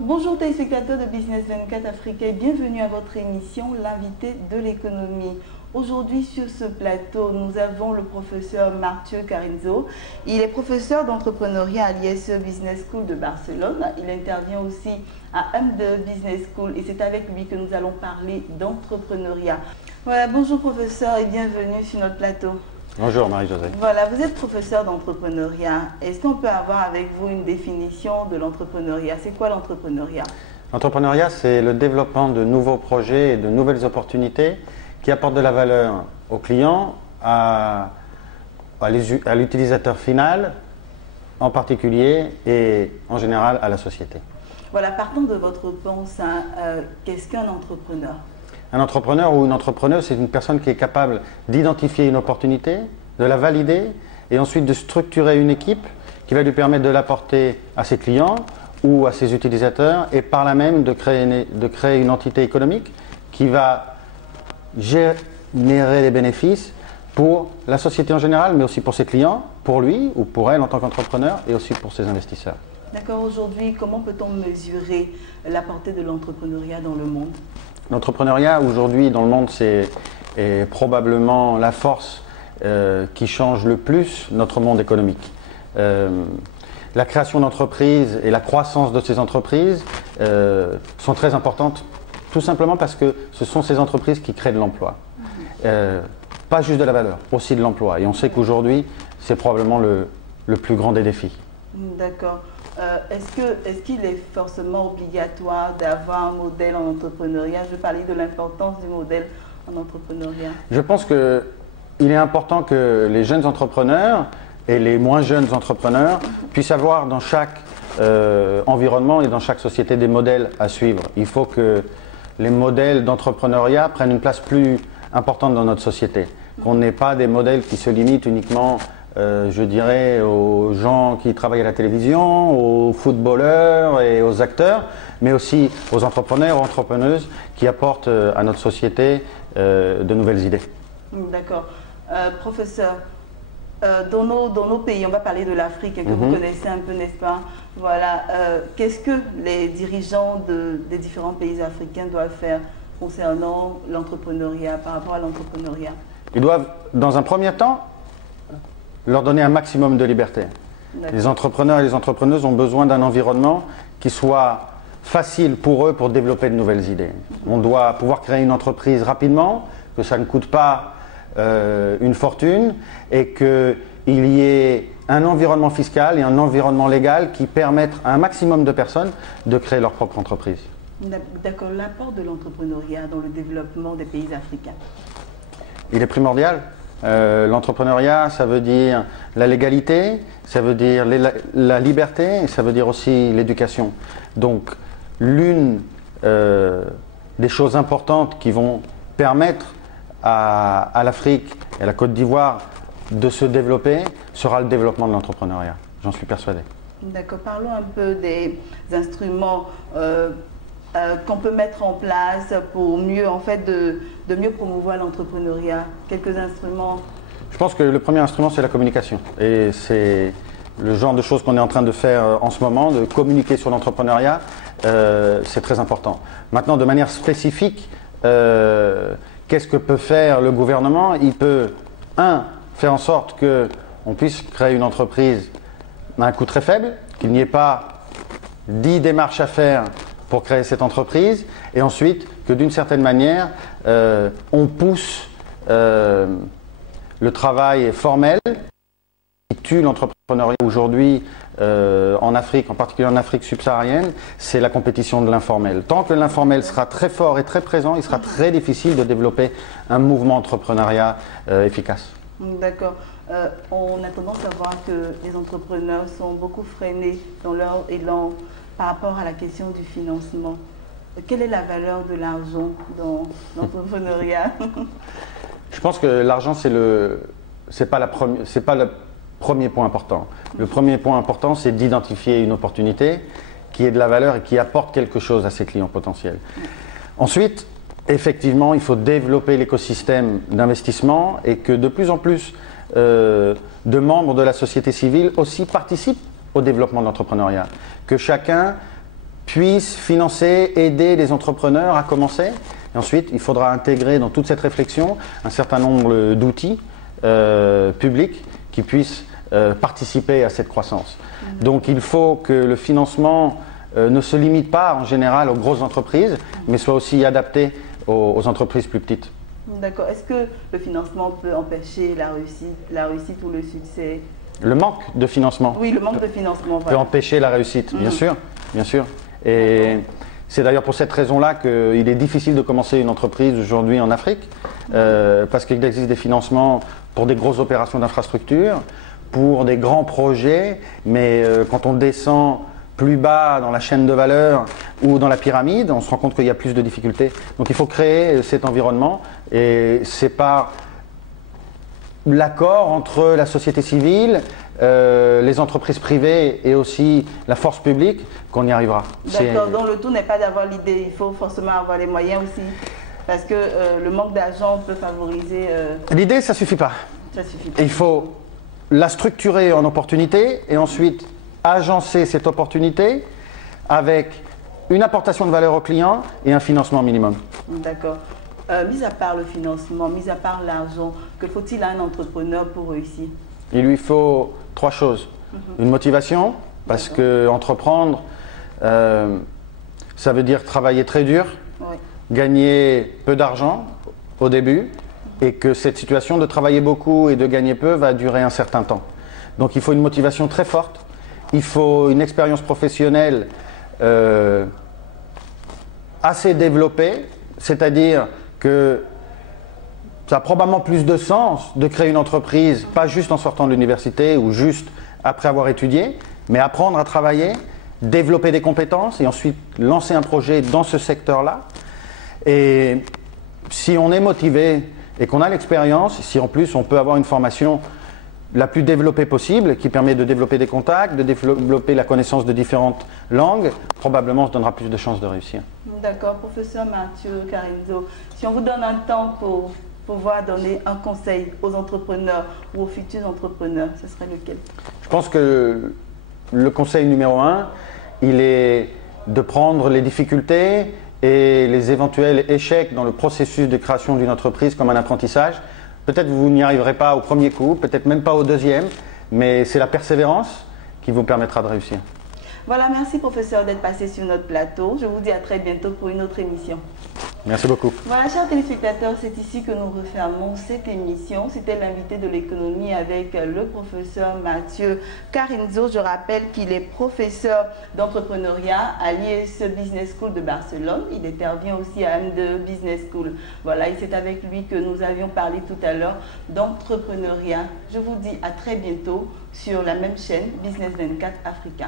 Bonjour téléspectateurs de Business 24 Afrique et bienvenue à votre émission L'invité de l'économie. Aujourd'hui sur ce plateau, nous avons le professeur Mathieu Carinzo. Il est professeur d'entrepreneuriat à l'ISE Business School de Barcelone. Il intervient aussi à M2 Business School et c'est avec lui que nous allons parler d'entrepreneuriat. Voilà, bonjour professeur et bienvenue sur notre plateau. Bonjour Marie-Josée. Voilà, vous êtes professeur d'entrepreneuriat. Est-ce qu'on peut avoir avec vous une définition de l'entrepreneuriat? C'est quoi l'entrepreneuriat? L'entrepreneuriat, c'est le développement de nouveaux projets et de nouvelles opportunités qui apportent de la valeur aux clients, à l'utilisateur final en particulier et en général à la société. Voilà, partons de votre pensée. Qu'est-ce qu'un entrepreneur? Un entrepreneur ou une entrepreneuse, c'est une personne qui est capable d'identifier une opportunité, de la valider et ensuite de structurer une équipe qui va lui permettre de l'apporter à ses clients ou à ses utilisateurs et par là même de créer une entité économique qui va générer des bénéfices pour la société en général, mais aussi pour ses clients, pour lui ou pour elle en tant qu'entrepreneur et aussi pour ses investisseurs. D'accord, aujourd'hui, comment peut-on mesurer la portée de l'entrepreneuriat dans le monde? L'entrepreneuriat aujourd'hui dans le monde, c'est probablement la force qui change le plus notre monde économique. La création d'entreprises et la croissance de ces entreprises sont très importantes, tout simplement parce que ce sont ces entreprises qui créent de l'emploi. Pas juste de la valeur, aussi de l'emploi. Et on sait qu'aujourd'hui, c'est probablement le plus grand des défis. D'accord. Est-ce qu'il est forcément obligatoire d'avoir un modèle en entrepreneuriat? Je parlais de l'importance du modèle en entrepreneuriat. Je pense qu'il est important que les jeunes entrepreneurs et les moins jeunes entrepreneurs puissent avoir dans chaque environnement et dans chaque société des modèles à suivre. Il faut que les modèles d'entrepreneuriat prennent une place plus importante dans notre société. Qu'on n'ait pas des modèles qui se limitent uniquement je dirais aux gens qui travaillent à la télévision, aux footballeurs et aux acteurs, mais aussi aux entrepreneurs, aux entrepreneuses qui apportent à notre société de nouvelles idées. D'accord. Professeur, dans nos pays, on va parler de l'Afrique que vous connaissez un peu, n'est-ce pas? Voilà. Qu'est-ce que les dirigeants des différents pays africains doivent faire concernant l'entrepreneuriat, par rapport à l'entrepreneuriat? Ils doivent, dans un premier temps, leur donner un maximum de liberté. Les entrepreneurs et les entrepreneuses ont besoin d'un environnement qui soit facile pour eux pour développer de nouvelles idées. On doit pouvoir créer une entreprise rapidement, que ça ne coûte pas une fortune et qu'il y ait un environnement fiscal et un environnement légal qui permettent à un maximum de personnes de créer leur propre entreprise. D'accord. L'apport de l'entrepreneuriat dans le développement des pays africains? Il est primordial. L'entrepreneuriat, ça veut dire la légalité, ça veut dire la liberté, et ça veut dire aussi l'éducation. Donc, l'une des choses importantes qui vont permettre à l'Afrique et à la Côte d'Ivoire de se développer sera le développement de l'entrepreneuriat. J'en suis persuadé. D'accord. Parlons un peu des instruments qu'on peut mettre en place pour mieux, en fait, de mieux promouvoir l'entrepreneuriat. Quelques instruments. Je pense que le premier instrument, c'est la communication. Et c'est le genre de choses qu'on est en train de faire en ce moment, de communiquer sur l'entrepreneuriat, c'est très important. Maintenant, de manière spécifique, qu'est-ce que peut faire le gouvernement? Il peut, faire en sorte qu'on puisse créer une entreprise à un coût très faible, qu'il n'y ait pas 10 démarches à faire pour créer cette entreprise, et ensuite que d'une certaine manière, on pousse le travail formel qui tue l'entrepreneuriat aujourd'hui en Afrique, en particulier en Afrique subsaharienne, c'est la compétition de l'informel. Tant que l'informel sera très fort et très présent, il sera très difficile de développer un mouvement entrepreneuriat efficace. D'accord. On a tendance à voir que les entrepreneurs sont beaucoup freinés dans leur élan par rapport à la question du financement. Quelle est la valeur de l'argent dans l'entrepreneuriat? Je pense que l'argent, c'est pas le premier point important. Le premier point important, c'est d'identifier une opportunité qui ait de la valeur et qui apporte quelque chose à ses clients potentiels. Ensuite, effectivement, il faut développer l'écosystème d'investissement et que de plus en plus de membres de la société civile aussi participent au développement de l'entrepreneuriat. Que chacun puisse financer, aider les entrepreneurs à commencer. Et ensuite, il faudra intégrer dans toute cette réflexion un certain nombre d'outils publics qui puissent participer à cette croissance. Donc il faut que le financement ne se limite pas en général aux grosses entreprises, mais soit aussi adapté aux entreprises plus petites. D'accord. Est-ce que le financement peut empêcher la réussite ou le succès? Le manque de financement. Oui, le manque de financement. Peut empêcher la réussite, bien sûr, bien sûr. Et c'est d'ailleurs pour cette raison-là qu'il est difficile de commencer une entreprise aujourd'hui en Afrique, parce qu'il existe des financements pour des grosses opérations d'infrastructure, pour des grands projets, mais quand on descend plus bas dans la chaîne de valeur ou dans la pyramide, on se rend compte qu'il y a plus de difficultés. Donc il faut créer cet environnement, et c'est par l'accord entre la société civile, les entreprises privées et aussi la force publique qu'on y arrivera. D'accord, donc le tout n'est pas d'avoir l'idée, il faut forcément avoir les moyens aussi, parce que le manque d'argent peut favoriser... L'idée, ça ne suffit pas. Ça suffit pas. Il faut la structurer en opportunité et ensuite agencer cette opportunité avec une apportation de valeur au client et un financement minimum. D'accord. Mis à part le financement, mis à part l'argent, que faut-il à un entrepreneur pour réussir? Il lui faut 3 choses. Une motivation, parce que entreprendre, ça veut dire travailler très dur, gagner peu d'argent au début, et que cette situation de travailler beaucoup et de gagner peu va durer un certain temps. Donc il faut une motivation très forte, il faut une expérience professionnelle assez développée, c'est-à-dire que ça a probablement plus de sens de créer une entreprise, pas juste en sortant de l'université ou juste après avoir étudié, mais apprendre à travailler, développer des compétences et ensuite lancer un projet dans ce secteur-là. Et si on est motivé et qu'on a l'expérience, si en plus on peut avoir une formation la plus développée possible, qui permet de développer des contacts, de développer la connaissance de différentes langues, probablement on se donnera plus de chances de réussir. D'accord, professeur Mathieu Carinzo, si on vous donne un temps pour pouvoir donner un conseil aux entrepreneurs ou aux futurs entrepreneurs, ce serait lequel? Je pense que le conseil numéro 1, il est de prendre les difficultés et les éventuels échecs dans le processus de création d'une entreprise comme un apprentissage. Peut-être vous n'y arriverez pas au premier coup, peut-être même pas au deuxième, mais c'est la persévérance qui vous permettra de réussir. Voilà, merci professeur d'être passé sur notre plateau. Je vous dis à très bientôt pour une autre émission. Merci beaucoup. Voilà, chers téléspectateurs, c'est ici que nous refermons cette émission. C'était l'invité de l'économie avec le professeur Mathieu Carinzo. Je rappelle qu'il est professeur d'entrepreneuriat à l'IS Business School de Barcelone. Il intervient aussi à M2 Business School. Voilà, et c'est avec lui que nous avions parlé tout à l'heure d'entrepreneuriat. Je vous dis à très bientôt sur la même chaîne Business 24 Africa.